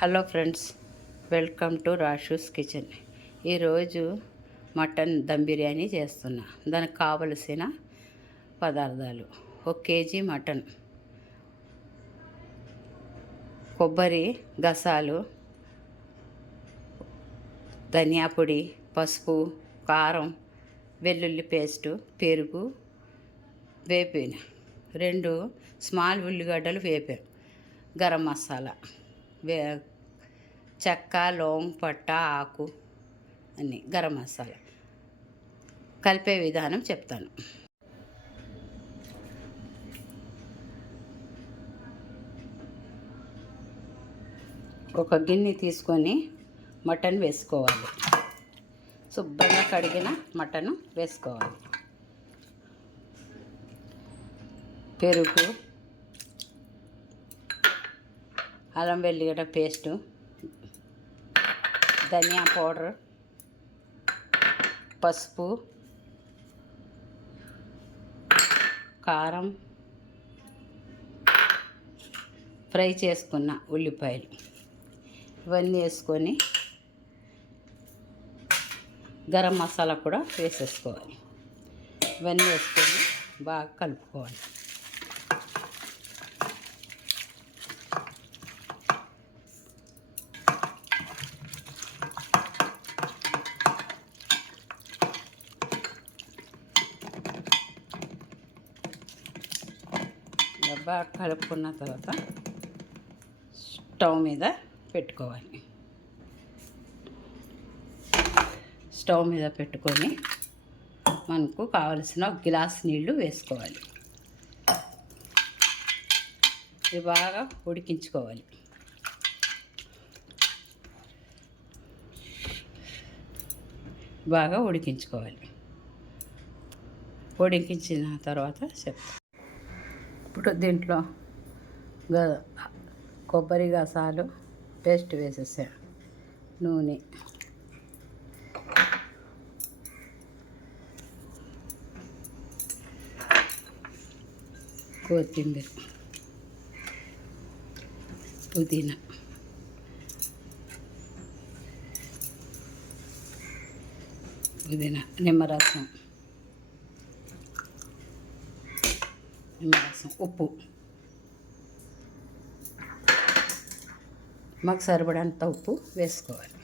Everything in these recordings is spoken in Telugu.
Hello friends, welcome to Rashu's kitchen. ఈరోజు మటన్ దమ్ బిర్యానీ చేస్తున్నా. దానికి కావలసిన పదార్థాలు: 1 కేజీ మటన్, కొబ్బరి గసాలు, ధనియా పొడి, పసుపు, కారం, వెల్లుల్లి పేస్టు, పెరుగు, వేపిన 2 స్మాల్ ఉల్లిగడ్డలు వేపాం, గరం మసాలా, చెక్క, లవంగ, పట్ట, ఆకు అన్నీ, గరం మసాలా. కలిపే విధానం చెప్తాను. ఒక గిన్నె తీసుకొని మటన్ వేసుకోవాలి. శుభ్రంగా కడిగిన మటన్ వేసుకోవాలి. పెరుగు, అల్లం వెల్లిగడ్డ పేస్టు, ధనియా పౌడర్, పసుపు, కారం, ఫ్రై చేసుకున్న ఉల్లిపాయలు ఇవన్నీ వేసుకొని గరం మసాలా కూడా వేసేసుకోవాలి. ఇవన్నీ వేసుకొని బాగా కలుపుకోవాలి. బాగా కలుపుకున్న తర్వాత స్టవ్ మీద పెట్టుకోవాలి. స్టవ్ మీద పెట్టుకొని మనకు కావలసిన 1 గ్లాస్ నీళ్లు వేసుకోవాలి. ఇది బాగా ఉడికించుకోవాలి. ఉడికించిన తర్వాత చెప్తాను. ఇప్పుడు దీంట్లో కొబ్బరి గసాలు పేస్ట్ వేసేసా, నూనె, కొత్తిమీర, పుదీనా, నిమ్మరసం, ఉప్పు, మాకు సరిపడంత ఉప్పు వేసుకోవాలి.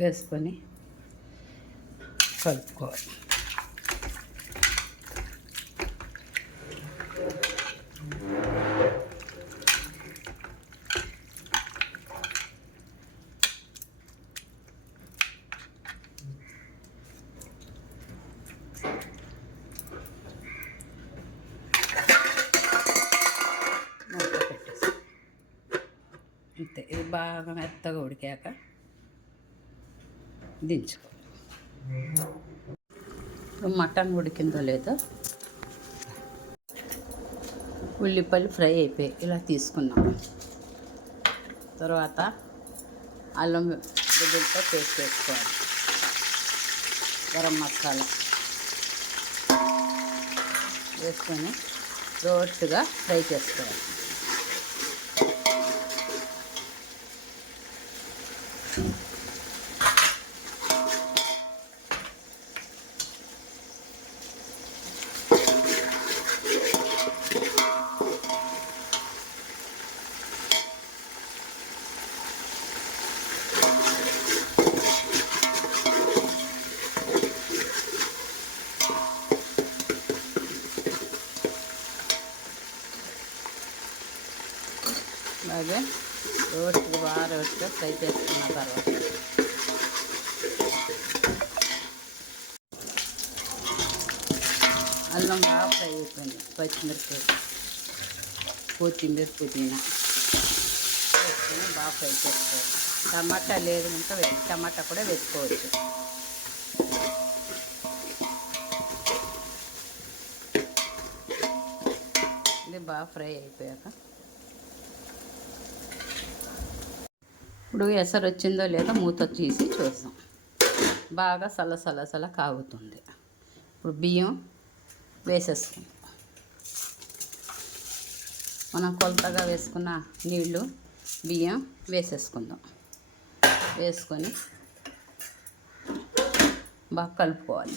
వేసుకొని కలుపుకోవాలి. అంతే. ఇది బాగా మెత్తగా ఉడికాక దించుకోవాలి. మటన్ ఉడికిందో లేదో, ఉల్లిపాయలు ఫ్రై అయిపోయి ఇలా తీసుకున్నాం. తర్వాత అల్లం వెల్లుల్లితో పేస్ట్ వేసుకోవాలి. గరం మసాలా వేసుకొని రోస్ట్గా ఫ్రై చేసుకోవాలి. అలాగే బాగా రోస్ట్గా ఫ్రై చేసుకున్న తర్వాత అల్లం బాగా ఫ్రై అయిపోయింది. పచ్చిమిరపకాయ, కొత్తిమీర, పుదీనా వేసుకొని బాగా ఫ్రై చేసుకోవాలి. టమాటా లేదు అంటే టమాటా కూడా వేసుకోవచ్చు. ఇది బాగా ఫ్రై అయిపోయాక ఇప్పుడు ఎసరు వచ్చిందో లేదో మూత తీసి చూద్దాం. బాగా సలసలసల కాగుతుంది. ఇప్పుడు బియ్యం వేసేసుకుందాం. మనం కొలతగా వేసుకున్న నీళ్ళు బియ్యం వేసేసుకుందాం. వేసుకొని బాగా కలుపుకోవాలి.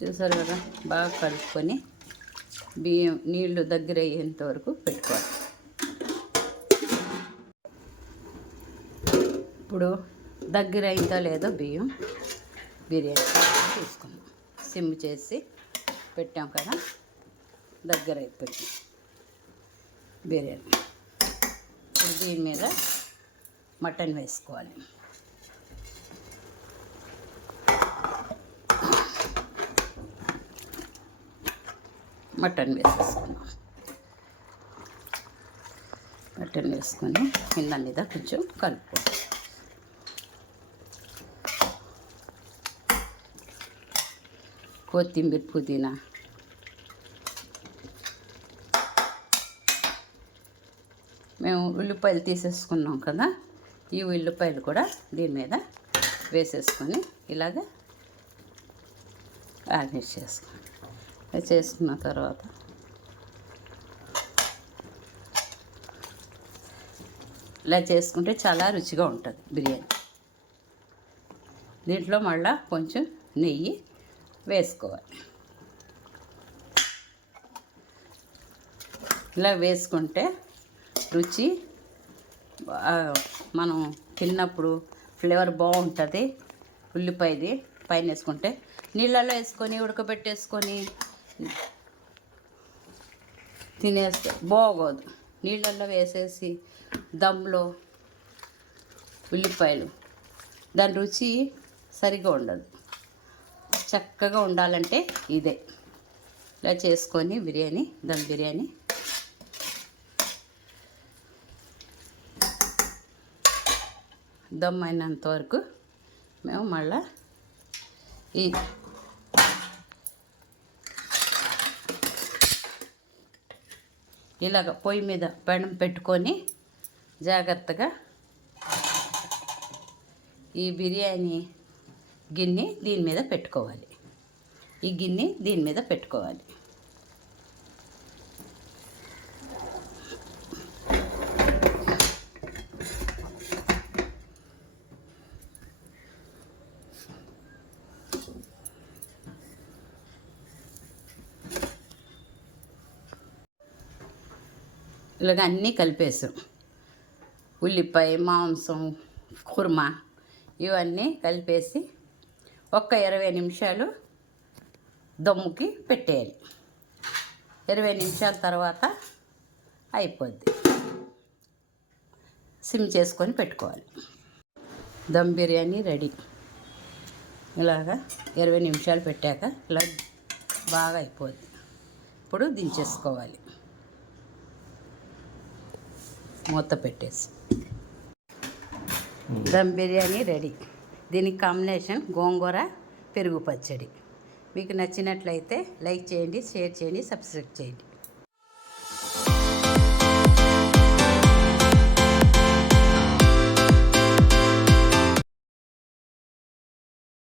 చూసారు కదా, బాగా కలుపుకొని బియ్యం నీళ్ళు దగ్గర అయ్యేంత వరకు పెట్టుకోవాలి. ఇప్పుడు దగ్గర అయిందో లేదో బియ్యం బిర్యానీ తీసుకున్నాం. సిమ్ చేసి పెట్టాం కదా, దగ్గర అయిపోయింది బిర్యానీ. ఇప్పుడు దీని మీద మటన్ వేసుకోవాలి. మటన్ వేసేసుకున్నాం. మటన్ వేసుకొని కింద మీద కొంచెం కలుపుకోవాలి. కొత్తిమీర, పుదీనా, మేము ఉల్లిపాయలు తీసేసుకున్నాం కదా, ఈ ఉల్లిపాయలు కూడా దీని మీద వేసేసుకొని ఇలాగ గార్నిష్ చేసుకోండి. చేసుకున్న తర్వాత ఇలా చేసుకుంటే చాలా రుచిగా ఉంటుంది బిర్యానీ. దీంట్లో మళ్ళీ కొంచెం నెయ్యి వేసుకోవాలి. ఇలా వేసుకుంటే రుచి మనం తిన్నప్పుడు ఫ్లేవర్ బాగుంటుంది. ఉల్లిపాయది పైన వేసుకుంటే నీళ్ళల్లో వేసుకొని ఉడకబెట్టేసుకొని తినేస్తే బాగోదు. నీళ్ళల్లో వేసేసి దమ్లో ఉల్లిపాయలు దాని రుచి సరిగా ఉండదు. చక్కగా ఉండాలంటే ఇదే. ఇలా చేసుకొని బిర్యానీ, దమ్ బిర్యానీ దమ్ అయినంత వరకు మేము మళ్ళా ఇలాగ పొయ్యి మీద పెనం పెట్టుకొని జాగ్రత్తగా ఈ బిర్యానీ గిన్నె దీని మీద పెట్టుకోవాలి. ఈ గిన్నె దీని మీద పెట్టుకోవాలి. ఇలాగ అన్నీ కలిపేసాం. ఉల్లిపాయ, మాంసం, కుర్మా ఇవన్నీ కలిపేసి ఒక్క 20 నిమిషాలు దమ్ముకి పెట్టేయాలి. 20 నిమిషాల తర్వాత అయిపోద్ది. సిమ్ చేసుకొని పెట్టుకోవాలి. దమ్ బిర్యానీ రెడీ. ఇలాగా 20 నిమిషాలు పెట్టాక ఇలా బాగా అయిపోద్ది. ఇప్పుడు దించేసుకోవాలి. మూత పెట్టేసి దమ్ బిర్యానీ రెడీ. దీనికి కాంబినేషన్ గోంగూర, పెరుగు పచ్చడి. మీకు నచ్చినట్లయితే లైక్ చేయండి, షేర్ చేయండి, సబ్స్క్రైబ్ చేయండి.